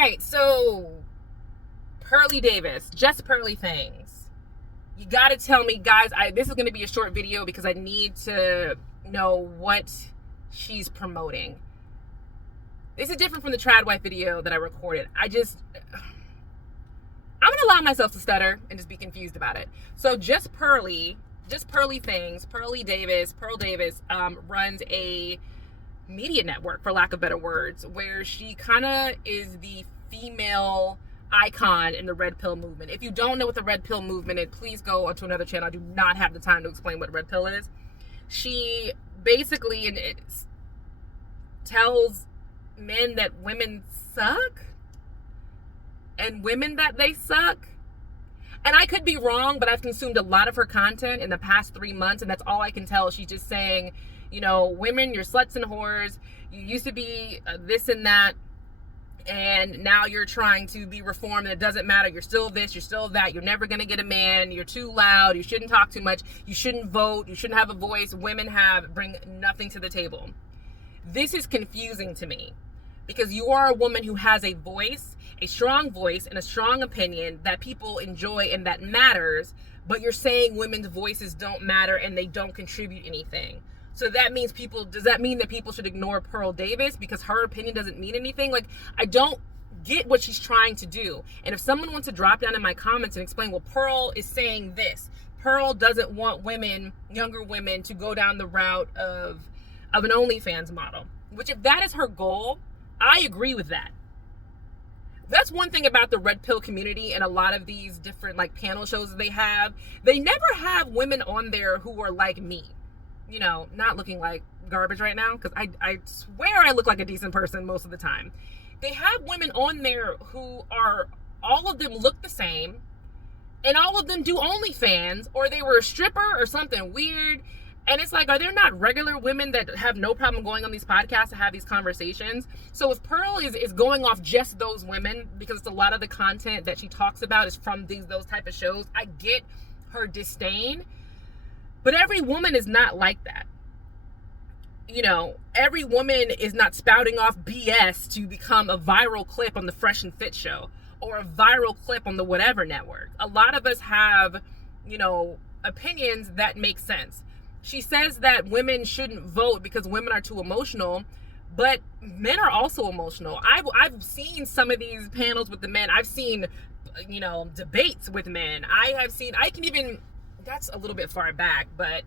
right, so Pearly Davis, just Pearly Things. You gotta tell me, guys, this is gonna be a short video because I need to know what she's promoting. This is different from the Trad Wife video that I recorded. I'm gonna allow myself to stutter and just be confused about it. So just Pearly Things, Pearl Davis runs a media network, for lack of better words, where she kind of is the female icon in the red pill movement. If you don't know what the red pill movement is, please go onto another channel. I do not have the time to explain what red pill is. She basically tells men that women suck and women that they suck. And I could be wrong, but I've consumed a lot of her content in the past 3 months, and that's all I can tell. She's just saying, you know, women, you're sluts and whores. You used to be this and that, and now you're trying to be reformed, and it doesn't matter. You're still this, you're still that. You're never going to get a man. You're too loud. You shouldn't talk too much. You shouldn't vote. You shouldn't have a voice. Women bring nothing to the table. This is confusing to me because you are a woman who has a voice, a strong voice, and a strong opinion that people enjoy and that matters, but you're saying women's voices don't matter and they don't contribute anything. So that means does that mean that people should ignore Pearl Davis because her opinion doesn't mean anything? Like, I don't get what she's trying to do. And if someone wants to drop down in my comments and explain, well, Pearl is saying this. Pearl doesn't want women, younger women, to go down the route of an OnlyFans model. Which, if that is her goal, I agree with that. That's one thing about the red pill community and a lot of these different like panel shows that they have. They never have women on there who are like me. You know, not looking like garbage right now, because I swear I look like a decent person most of the time. They have women on there who are, all of them look the same, and all of them do OnlyFans, or they were a stripper or something weird. And it's like, are there not regular women that have no problem going on these podcasts to have these conversations? So if Pearl is going off just those women, because it's a lot of the content that she talks about is from those type of shows, I get her disdain. But every woman is not like that. You know, every woman is not spouting off BS to become a viral clip on the Fresh and Fit show or a viral clip on the whatever network. A lot of us have, you know, opinions that make sense. She says that women shouldn't vote because women are too emotional, but men are also emotional. I've seen some of these panels with the men. I've seen, you know, debates with men. That's a little bit far back, but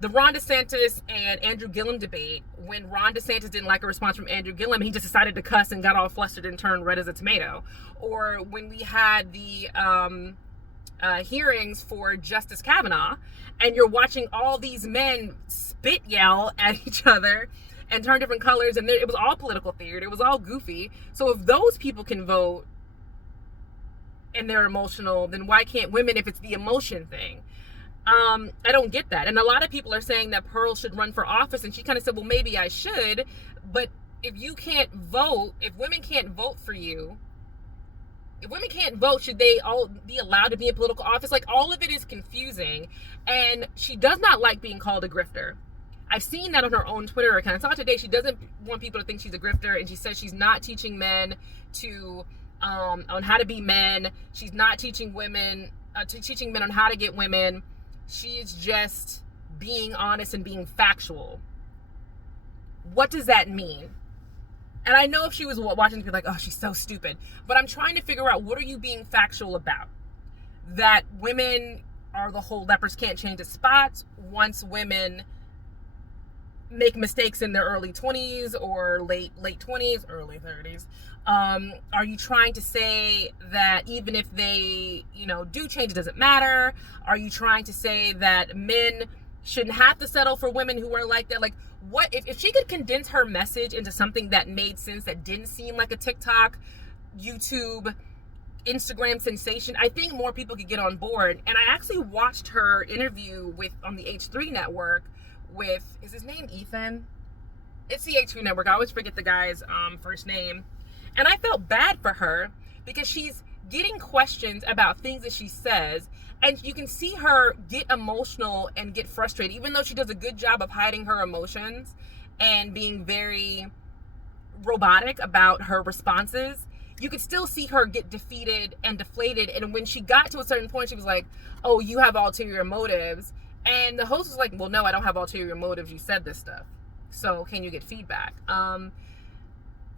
the Ron DeSantis and Andrew Gillum debate, when Ron DeSantis didn't like a response from Andrew Gillum, he just decided to cuss and got all flustered and turned red as a tomato. Or when we had the hearings for Justice Kavanaugh, and you're watching all these men spit yell at each other and turn different colors, and it was all political theater, it was all goofy. So if those people can vote and they're emotional, then why can't women if it's the emotion thing? I don't get that. And a lot of people are saying that Pearl should run for office, and she kind of said, well, maybe I should, but if you can't vote, if women can't vote for you, if women can't vote, should they all be allowed to be in political office? Like, all of it is confusing, and she does not like being called a grifter. I've seen that on her own Twitter account. I saw today she doesn't want people to think she's a grifter, and she says she's not teaching men on how to be men. She's not teaching women, teaching men on how to get women. She's just being honest and being factual. What does that mean? And I know if she was watching, she'd be like, oh, she's so stupid. But I'm trying to figure out, what are you being factual about? That women are the whole lepers can't change its spots once women make mistakes in their early 20s or late 20s, early 30s. Are you trying to say that even if they, you know, do change, it doesn't matter? Are you trying to say that men shouldn't have to settle for women who are like that? Like, what if she could condense her message into something that made sense, that didn't seem like a TikTok, YouTube, Instagram sensation? I think more people could get on board. And I actually watched her interview on the H3 network with, is his name Ethan? It's the H3 network. I always forget the guy's first name. And I felt bad for her because she's getting questions about things that she says, and you can see her get emotional and get frustrated, even though she does a good job of hiding her emotions and being very robotic about her responses. you could still see her get defeated and deflated. And when she got to a certain point, she was like, oh, you have ulterior motives. And the host was like, well, no, I don't have ulterior motives. You said this stuff. So can you get feedback?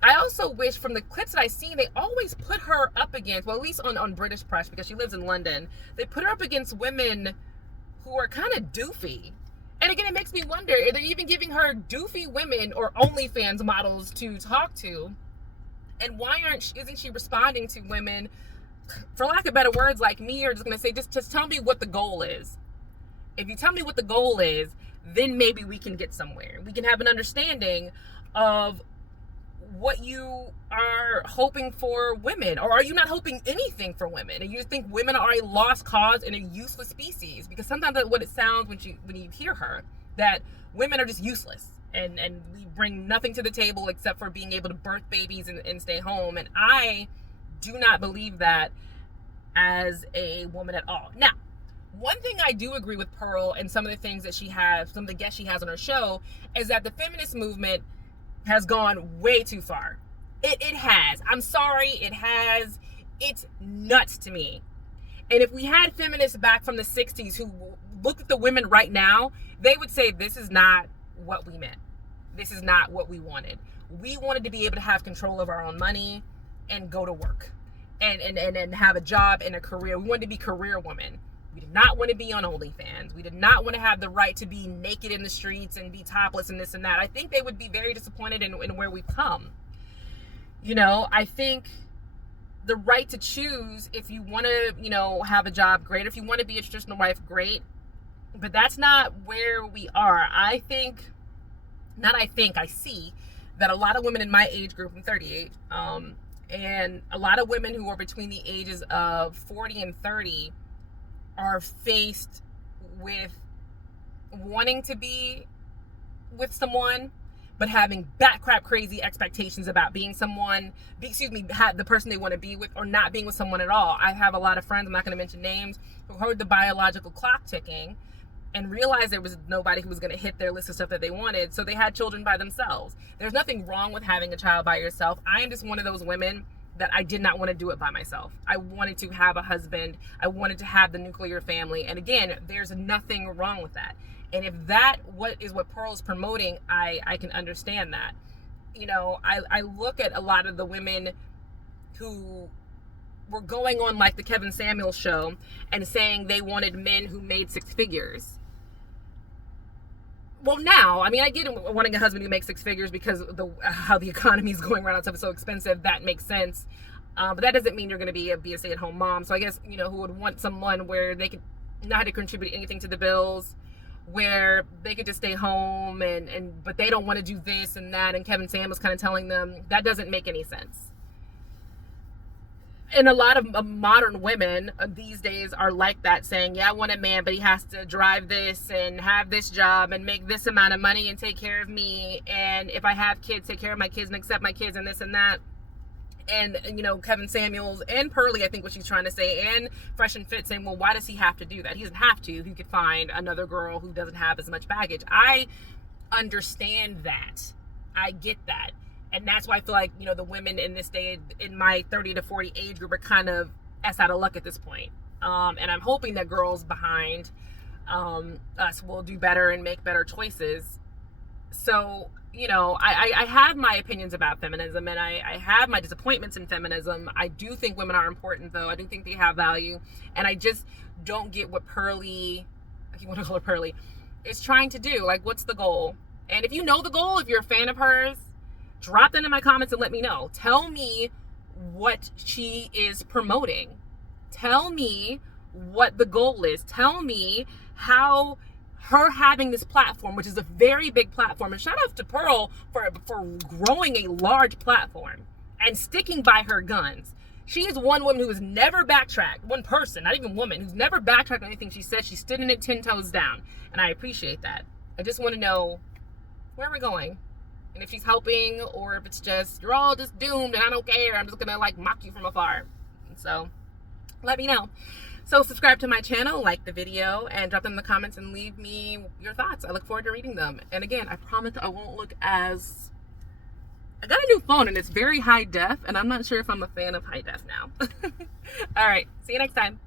I also wish, from the clips that I've seen, they always put her up against, well, at least on British press, because she lives in London, they put her up against women who are kind of doofy. And again, it makes me wonder, are they even giving her doofy women or OnlyFans models to talk to? And why isn't she responding to women, for lack of better words, like me, or just going to say, just tell me what the goal is. If you tell me what the goal is, then maybe we can get somewhere. We can have an understanding of what you are hoping for women. Or are you not hoping anything for women? And you think women are a lost cause and a useless species? Because sometimes that's what it sounds when you hear her, that women are just useless. And we bring nothing to the table except for being able to birth babies and stay home. And I do not believe that as a woman at all. Now, one thing I do agree with Pearl and some of the things that she has, some of the guests she has on her show, is that the feminist movement has gone way too far. It has. I'm sorry, it has. It's nuts to me. And if we had feminists back from the 60s who looked at the women right now, they would say, this is not what we meant. This is not what we wanted. We wanted to be able to have control of our own money and go to work and have a job and a career. We wanted to be career women. We did not want to be on OnlyFans. We did not want to have the right to be naked in the streets and be topless and this and that. I think they would be very disappointed in where we've come. You know, I think the right to choose, if you want to, you know, have a job, great. If you want to be a traditional wife, great. But that's not where we are. I see that a lot of women in my age group, I'm 38, and a lot of women who are between the ages of 40 and 30 are faced with wanting to be with someone, but having bat-crap crazy expectations about being the person they want to be with, or not being with someone at all. I have a lot of friends, I'm not going to mention names, who heard the biological clock ticking and realized there was nobody who was going to hit their list of stuff that they wanted, so they had children by themselves. There's nothing wrong with having a child by yourself. I am just one of those women that I did not want to do it by myself. I wanted to have a husband. I wanted to have the nuclear family. And again, there's nothing wrong with that. And if that is what Pearl's promoting, I can understand that. You know, I look at a lot of the women who were going on like the Kevin Samuels show and saying they wanted men who made six figures. Well, now, I mean, I get wanting a husband who makes six figures because of how the economy is going around and stuff is so expensive. That makes sense. But that doesn't mean you're going to be a stay-at-home mom. So I guess, you know, who would want someone where they could not have to contribute anything to the bills, where they could just stay home but they don't want to do this and that. And Kevin Sam was kind of telling them that doesn't make any sense. And a lot of modern women these days are like that, saying, yeah, I want a man, but he has to drive this and have this job and make this amount of money and take care of me. And if I have kids, take care of my kids and accept my kids and this and that. And, you know, Kevin Samuels and Pearly, I think what she's trying to say, and Fresh and Fit saying, well, why does he have to do that? He doesn't have to. He could find another girl who doesn't have as much baggage. I understand that. I get that. And that's why I feel like, you know, the women in this day, in my 30 to 40 age group, are kind of out of luck at this point. And I'm hoping that girls behind us will do better and make better choices. So, you know, I have my opinions about feminism, and I have my disappointments in feminism. I do think women are important, though. I do think they have value. And I just don't get what Pearly, if you want to call her Pearly, is trying to do. Like, what's the goal? And if you know the goal, if you're a fan of hers, drop that in my comments and let me know. Tell me what she is promoting. Tell me what the goal is. Tell me how her having this platform, which is a very big platform, and shout out to Pearl for growing a large platform and sticking by her guns. She is one woman who has never backtracked, one person, not even woman, who's never backtracked on anything she said. She stood in it 10 toes down, and I appreciate that. I just want to know, where are we going? And if she's helping, or if it's just, you're all just doomed and I don't care, I'm just gonna like mock you from afar. So let me know. So subscribe to my channel, like the video, and drop them in the comments and leave me your thoughts. I look forward to reading them. And again, I promise I won't look as I got a new phone and it's very high def, and I'm not sure if I'm a fan of high def now. All right, see you next time.